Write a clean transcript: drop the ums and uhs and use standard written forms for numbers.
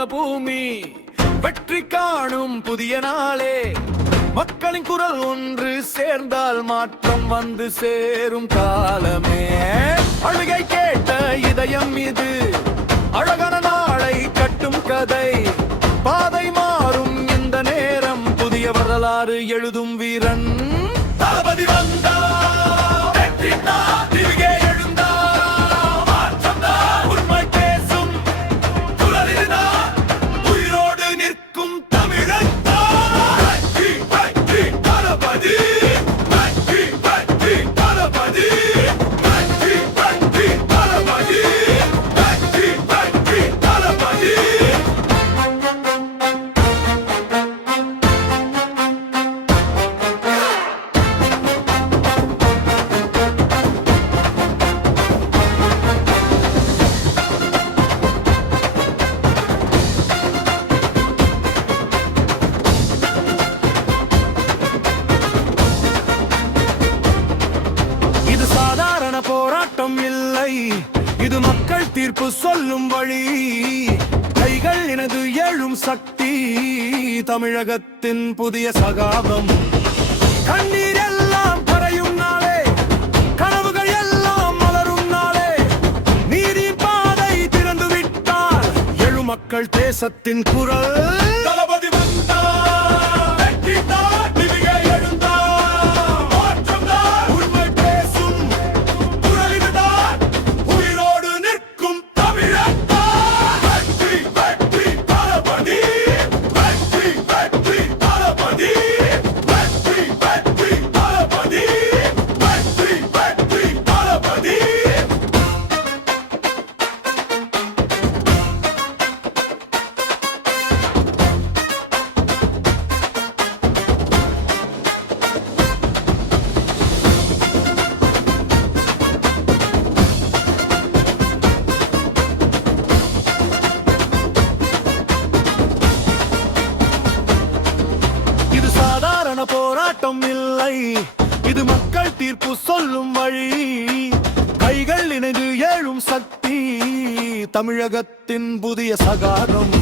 இந்த பூமி வெற்றி காணும் புதிய நாளே. மக்களின் குரல் ஒன்று சேர்ந்தால் மாற்றம் வந்து சேரும் காலமே. அழுகை கேட்ட இதயம் இது அழகான நாளை கட்டும் கதை. பாதை மாறும் இந்த நேரம் புதிய வரலாறு எழுதும் வீரன் தளபதி வந்தா. போராட்டம் இல்லை, இது மக்கள் தீர்ப்பு சொல்லும் வழி. கைகள் எனது எழும் சக்தி, தமிழகத்தின் புதிய சகாப்தம். கண்ணீர் எல்லாம் கரையும் நாளே, கனவுகள் எல்லாம் மலரும் நாளே. நீதி பாதை திறந்து விட்டால் எழு மக்கள் தேசத்தின் குரல். தளபதி வந்தா, வெற்றி தான். போராட்டம் இல்லை, இது மக்கள் தீர்ப்பு சொல்லும் வழி. கைகள் இணைந்து எழும் சக்தி, தமிழகத்தின் புதிய சகாரம்.